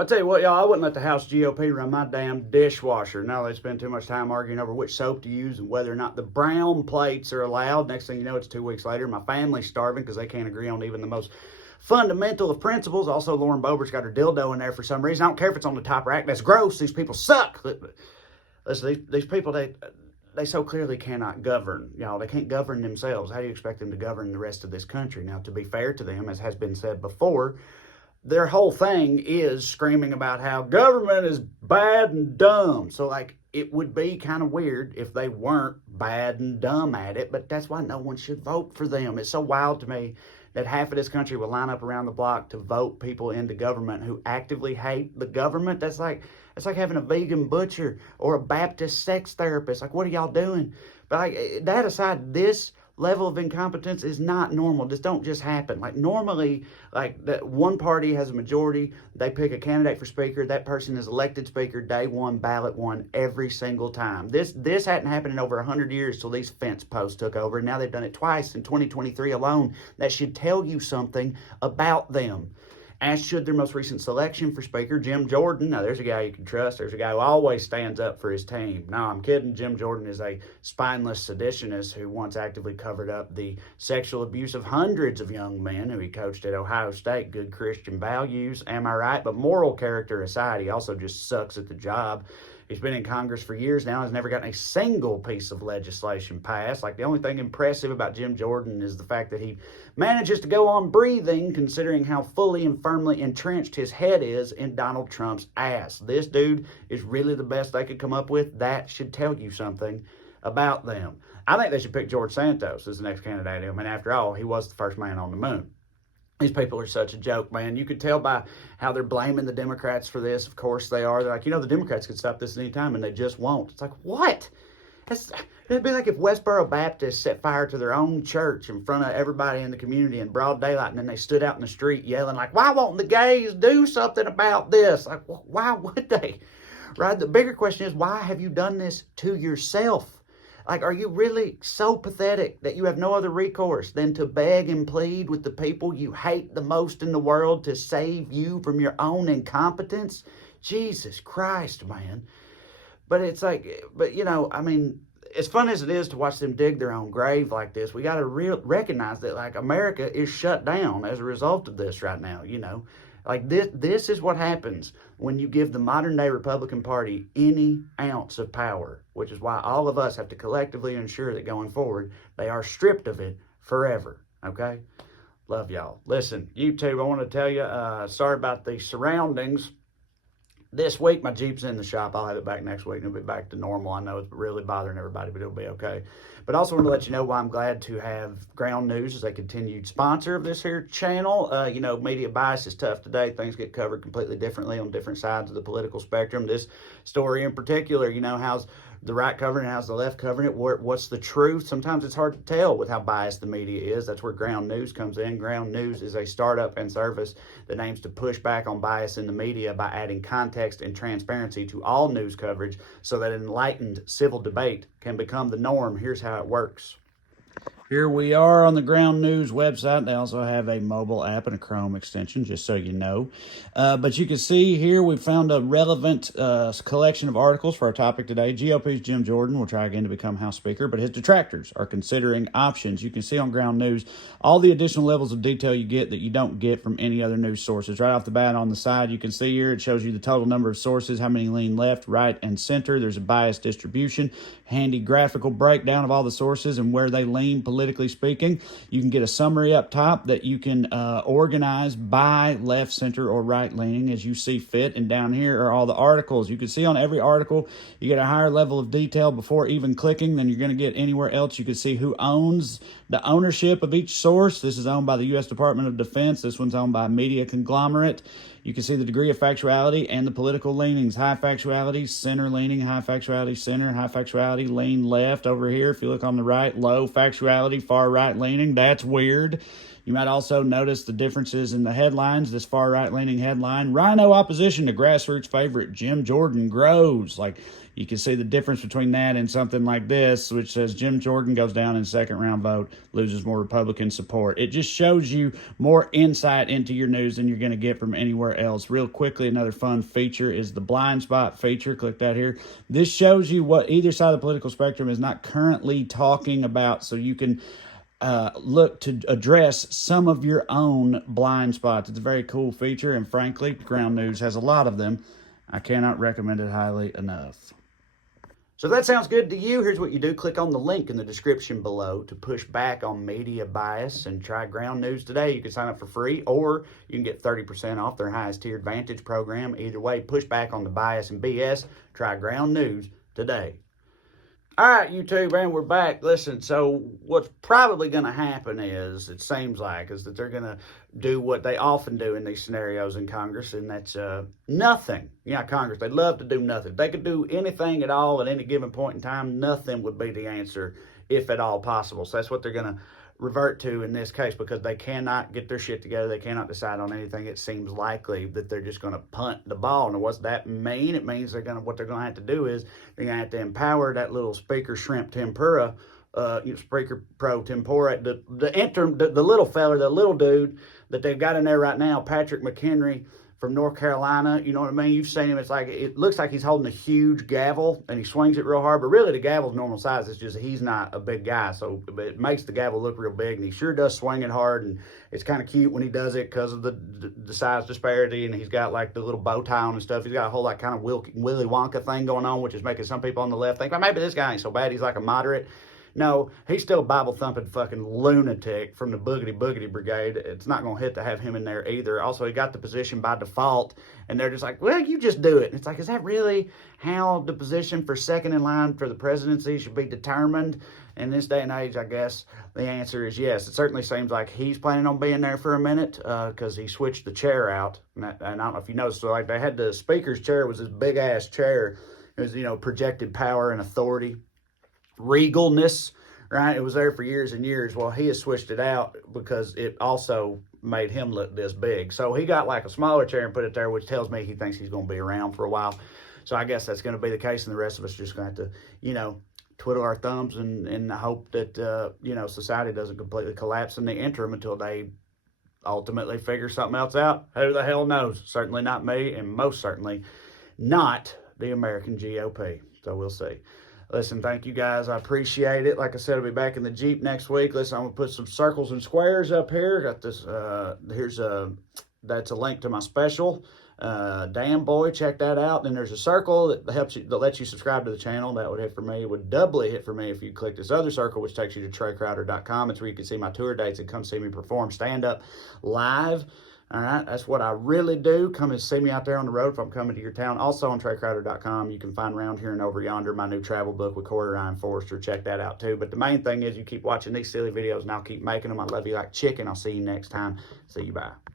I'll tell you what, y'all, I wouldn't let the House GOP run my damn dishwasher. Now they spend too much time arguing over which soap to use and whether or not the brown plates are allowed. Next thing you know, it's 2 weeks later. My family's starving because they can't agree on even the most fundamental of principles. Also, Lauren Boebert's got her dildo in there for some reason. I don't care if it's on the top rack. That's gross. These people suck. Listen, these people, they so clearly cannot govern. Y'all, they can't govern themselves. How do you expect them to govern the rest of this country? Now, to be fair to them, as has been said before, their whole thing is screaming about how government is bad and dumb. So, like, it would be kind of weird if they weren't bad and dumb at it, but that's why no one should vote for them. It's so wild to me that half of this country will line up around the block to vote people into government who actively hate the government. It's like having a vegan butcher or a Baptist sex therapist. Like, what are y'all doing? But like, that aside, this level of incompetence is not normal. This don't just happen. Like, normally, like, that one party has a majority, they pick a candidate for speaker, that person is elected speaker day one, ballot one, every single time. This hadn't happened in over 100 years till these fence posts took over, and now they've done it twice in 2023 alone. That should tell you something about them. As should their most recent selection for speaker, Jim Jordan. Now, there's a guy you can trust. There's a guy who always stands up for his team. No, I'm kidding. Jim Jordan is a spineless seditionist who once actively covered up the sexual abuse of hundreds of young men who he coached at Ohio State. Good Christian values, am I right? But moral character aside, he also just sucks at the job. He's been in Congress for years now, has never gotten a single piece of legislation passed. Like, the only thing impressive about Jim Jordan is the fact that he manages to go on breathing, considering how fully and firmly entrenched his head is in Donald Trump's ass. This dude is really the best they could come up with. That should tell you something about them. I think they should pick George Santos as the next candidate. I mean, after all, he was the first man on the moon. These people are such a joke, man. You could tell by how they're blaming the Democrats for this. Of course they are. They're like, the Democrats could stop this any time, and they just won't. It's like, what? It'd be like if Westboro Baptists set fire to their own church in front of everybody in the community in broad daylight, and then they stood out in the street yelling like, why won't the gays do something about this? Like, why would they? Right? The bigger question is, why have you done this to yourself? Like, are you really so pathetic that you have no other recourse than to beg and plead with the people you hate the most in the world to save you from your own incompetence? Jesus Christ, man. But it's like, I mean, as fun as it is to watch them dig their own grave like this, we got to recognize that, like, America is shut down as a result of this right now, Like, this is what happens when you give the modern-day Republican Party any ounce of power, which is why all of us have to collectively ensure that going forward, they are stripped of it forever, okay? Love y'all. Listen, YouTube, I want to tell you, sorry about the surroundings. This week, my Jeep's in the shop. I'll have it back next week, and it'll be back to normal. I know it's really bothering everybody, but it'll be okay. But I also want to let you know why I'm glad to have Ground News as a continued sponsor of this here channel. Media bias is tough today. Things get covered completely differently on different sides of the political spectrum. This story in particular, how's the right covering it, how's the left covering it, what's the truth? Sometimes it's hard to tell with how biased the media is. That's where Ground News comes in. Ground News is a startup and service that aims to push back on bias in the media by adding context and transparency to all news coverage so that enlightened civil debate can become the norm. Here's how it works. Here we are on the Ground News website. They also have a mobile app and a Chrome extension, just so you know. But you can see here we found a relevant collection of articles for our topic today. GOP's Jim Jordan will try again to become House Speaker, but his detractors are considering options. You can see on Ground News all the additional levels of detail you get that you don't get from any other news sources. Right off the bat on the side, you can see here it shows you the total number of sources, how many lean left, right, and center. There's a biased distribution, handy graphical breakdown of all the sources and where they lean politically speaking. You can get a summary up top that you can organize by left, center, or right leaning as you see fit. And down here are all the articles. You can see on every article, you get a higher level of detail before even clicking than you're going to get anywhere else. You can see who owns the ownership of each source. This is owned by the U.S. Department of Defense. This one's owned by a media conglomerate. You can see the degree of factuality and the political leanings. High factuality, center leaning, high factuality, center, high factuality, lean left over here. If you look on the right, low factuality, far right leaning. That's weird. You might also notice the differences in the headlines. This far right-leaning headline, Rhino opposition to grassroots favorite Jim Jordan grows. Like, you can see the difference between that and something like this, which says Jim Jordan goes down in second round vote, loses more Republican support. It just shows you more insight into your news than you're going to get from anywhere else. Real quickly, another fun feature is the blind spot feature. Click that here. This shows you what either side of the political spectrum is not currently talking about, so you can look to address some of your own blind spots. It's a very cool feature, and frankly, Ground News has a lot of them. I cannot recommend it highly enough. So if that sounds good to you, here's what you do. Click on the link in the description below to push back on media bias and try Ground News today. You can sign up for free, or you can get 30% off their highest tier Advantage program. Either way, push back on the bias and BS. Try Ground News today. All right, YouTube, and we're back. Listen, so what's probably going to happen is, it seems like, is that they're going to do what they often do in these scenarios in Congress, and that's nothing. Yeah, Congress, they love to do nothing. If they could do anything at all at any given point in time, nothing would be the answer, if at all possible. So that's what they're going to revert to in this case, because they cannot get their shit together. They cannot decide on anything. It seems likely that they're just going to punt the ball. And what's that mean? It means what they're going to have to do is they're going to have to empower that little Speaker Shrimp Tempura, Speaker Pro Tempura, the little fella, the little dude that they've got in there right now, Patrick McHenry from North Carolina. You know what I mean? You've seen him. It looks like he's holding a huge gavel and he swings it real hard, but really the gavel's normal size. It's just he's not a big guy, so it makes the gavel look real big, and he sure does swing it hard, and it's kind of cute when he does it because of the size disparity, and he's got like the little bow tie on and stuff. He's got a whole like kind of Willy Wonka thing going on, which is making some people on the left think, well, maybe this guy ain't so bad. He's like a moderate. No, he's still a Bible-thumping fucking lunatic from the Boogity Brigade. It's not going to hit to have him in there either. Also, he got the position by default, and they're just like, well, you just do it. And it's like, is that really how the position for second in line for the presidency should be determined? In this day and age, I guess the answer is yes. It certainly seems like he's planning on being there for a minute because he switched the chair out. And I don't know if you noticed, so like they had the speaker's chair was this big-ass chair. It was, projected power and authority. Regalness, right? It was there for years and years. Well, he has switched it out because it also made him look this big. So he got like a smaller chair and put it there, which tells me he thinks he's going to be around for a while. So I guess that's going to be the case, and the rest of us just going to have to, twiddle our thumbs and hope that, society doesn't completely collapse in the interim until they ultimately figure something else out. Who the hell knows? Certainly not me, and most certainly not the American GOP. So we'll see. Listen, thank you guys. I appreciate it. Like I said, I'll be back in the Jeep next week. Listen, I'm going to put some circles and squares up here. Got this, that's a link to my special. Damn boy, check that out. Then there's a circle that lets you subscribe to the channel. That would hit for me. It would doubly hit for me if you click this other circle, which takes you to TreyCrowder.com. It's where you can see my tour dates and come see me perform stand-up live. All right, that's what I really do. Come and see me out there on the road if I'm coming to your town. Also on TreyCrowder.com, you can find Round Here and Over Yonder, my new travel book with Corey Ryan Forrester. Check that out too. But the main thing is you keep watching these silly videos, and I'll keep making them. I love you like chicken. I'll see you next time. See you, bye.